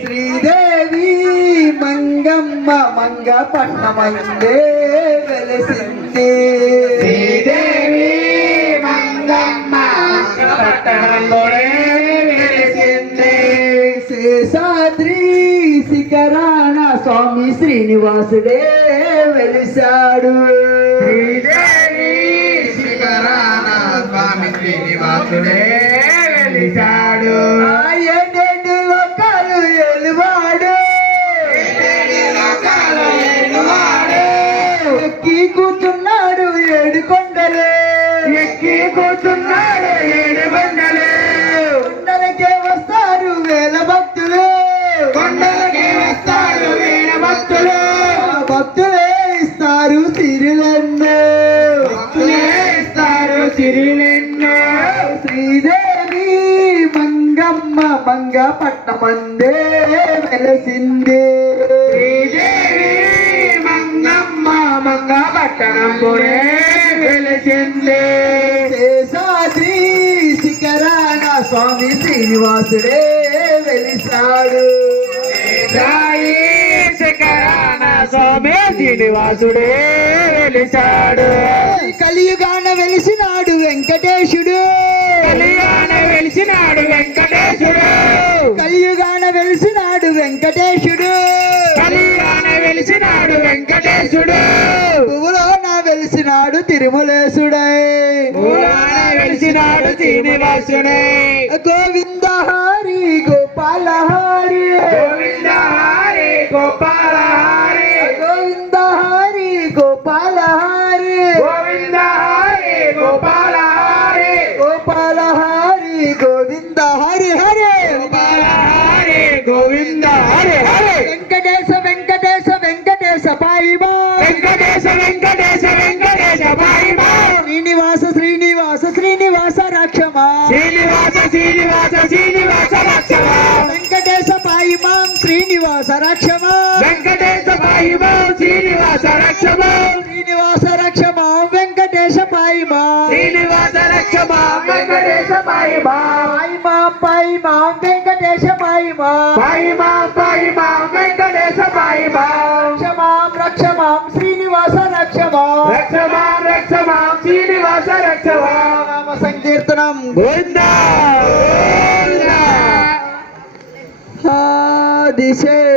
శ్రీదేవి మంగమ్మ మంగ పట్నమందే వెలసింది. శ్రీదేవి మంగమ్మ పట్టణంలోనే వెలిసింది. శేషాద్రి శిఖరాన స్వామి శ్రీనివాసుడే వెలిశాడు. శ్రీదేవి శిఖరాన స్వామి శ్రీనివాసుడే వెలిశాడు. వెలసింది శ్రీదేవి మంగమ్మ మంగ పట్టణంలోనే వెలిసింది. శేషాద్రి శిఖరాన స్వామి శ్రీనివాసుడే వెలిశాడు. సాయి శిఖరాన స్వామి శ్రీనివాసుడే వెలిశాడు. కలియుగాన వెలిసినాడు వెంకటేశుడు. కళ్యాణ వెలిసినాడు వెంకటేశుడు. కలియుగాన వెలిసినాడు వెంకటేశుడు. కళ్యాణ వెలిసినాడు వెంకటేశుడు. పువ్వులోన వెలిసినాడు తిరుమలేశుడై. వెలిసినాడు శ్రీనివాసుడే గోవింద హరి గోపాల హరి గోవింద హరి గోపాల వెంకటేశ వెంకటేశ వెంకటేశ పాయిబా వెంకటేశ వెంకటేశ వెంకటేశ పాయిమా శ్రీనివాస శ్రీనివాస శ్రీనివాస రక్షమా. శ్రీనివాస శ్రీనివాస శ్రీనివాస రక్షమ. వెంకటేశ పాయిమాం శ్రీనివాస రక్షమా. వెంకటేశ పాయిమా శ్రీనివాస రక్షమ. శ్రీనివాస రక్షమా వెంకటేశ పాయిమా శ్రీనివాస రక్షమ వెంకటేశ పాయిమా పాయిమా పాయిమా వెంకటేశ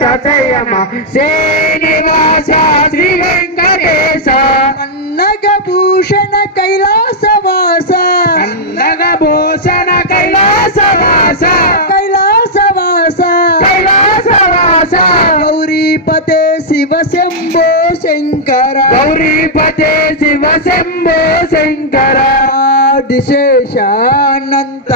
జయమ శ్రీనివాస శ్రీ వెంకటేశ కన్నగభూషణ కైలాసవాస. కన్నగ భూషణ కైలాసవాస. కైలాసవాస. కైలాసవాస. గౌరీపతే శివ శంభో శంకర. గౌరీపతే శివ శంభో శంకర. అనంత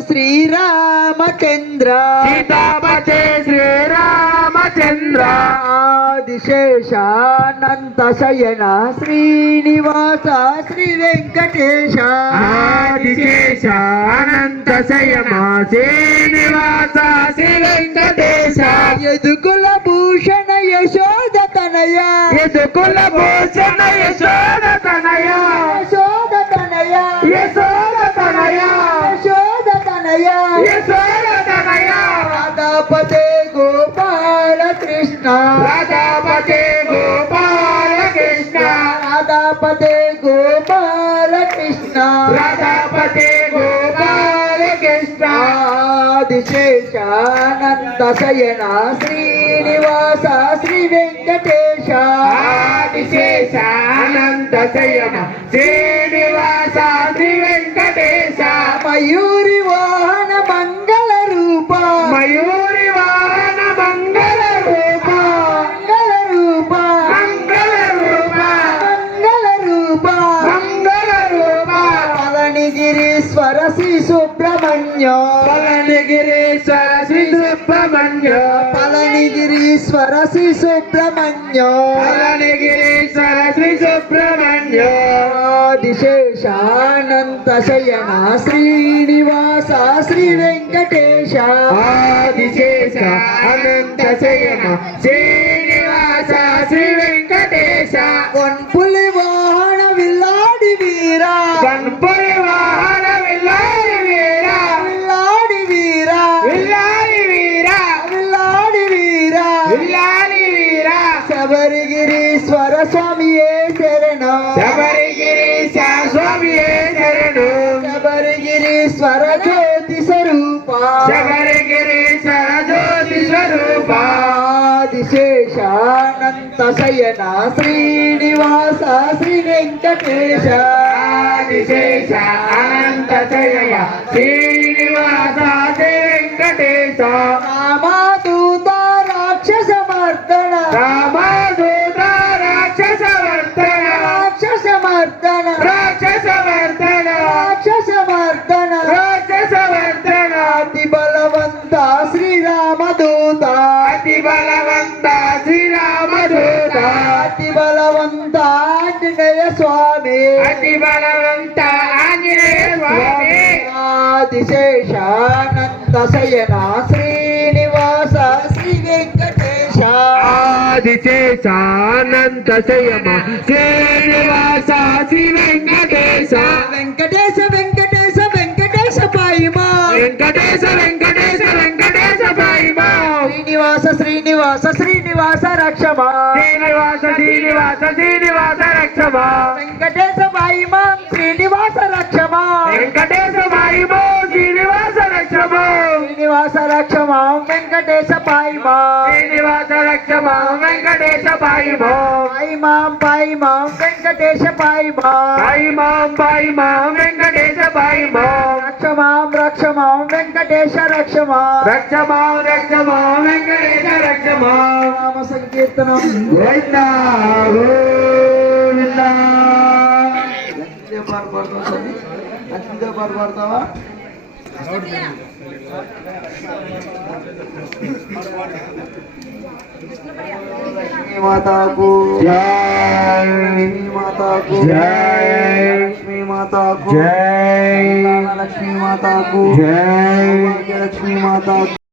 శ్రీరామచంద్ర. సీతాపతే శ్రీరామచంద్ర. ఆదిశేషానంత శయన శ్రీనివాస శ్రీ వెంకటేశ. ఆదిశేష అనంత శయమ శ్రీనివాస శ్రీ వెంకటేశ. యదుకుల భూషణ యశోద తనయ. యశుకుల భూషణ యశోద తనయ. రాధాపతే గోపాల కృష్ణ. రాధాపతే గోపాల కృష్ణ. రాధాపతే గోపాల కృష్ణ. రాధాపతే గోపాల కృష్ణ. ఆదిశేషానంద శయన శ్రీనివాస శ్రీ వెంకటేశ. ఆదిశేష అనంత శయన శ్రీనివాస శ్రీ వెంకటేశ. సుబ్రహ్మణ్య పళనిగిరీశ్వర శ్రీ సుబ్రహ్మణ్య. పళనిగిరీశ్వర శ్రీ సుబ్రహ్మణ్య. పళనిగిరీశ్వర శ్రీ సుబ్రహ్మణ్య. ఆదిశేషానంత శయన శ్రీనివాస శ్రీ వెంకటేశ. ఆదిశేష అనంత శయన శ్రీనివాస స్వరూప శబరిగిరీశ్వర జ్యోతి స్వరూప శయన శ్రీనివాస శ్రీ వెంకటేశ ఆదిశేష అనంత శయన శ్రీనివాస శ్రీ వెంకటేశ రామదూత రాక్షస బలవంత ఆదిశేషానంద శయన శ్రీనివాస శ్రీ వెంకటేశ ఆదిశేషానంత శయమ శ్రీనివాస శ్రీ వెంకటేశ వెంకటేశ వెంకటేశ వెంకటేశ పాయిమా వెంకటేశ వెంకటేశ వెంకటేశ పాయిమా శ్రీనివాస శ్రీనివాస శ్రీనివాస రక్షమా శ్రీనివాస శ్రీనివాస శ్రీనివాస రక్షమా వెంకటేశ శ్రీనివాస రక్షమా వెంకటేశ పాయిమా శ్రీనివాస రక్షమా వెంకటేశ పాయిమో పాయిమాం పాయిమాం వెంకటేశ పాయిమా పాయిమాం పాయిమాం వెంకటేశ పాయిమో రక్షమాం రక్షమాం వెంకటేశ రక్షమా. రక్షమాం రక్షమాం వెంకటేశ రక్షమాం. నామ సంకీర్తనం. గోవింద గోవింద అంతే పాట పాడతావా మాతాకు జై మాతాకు జై లక్ష్మీ మాతాకు జై లక్ష్మీ మాతాకు జై లక్ష్మీ మాతాకు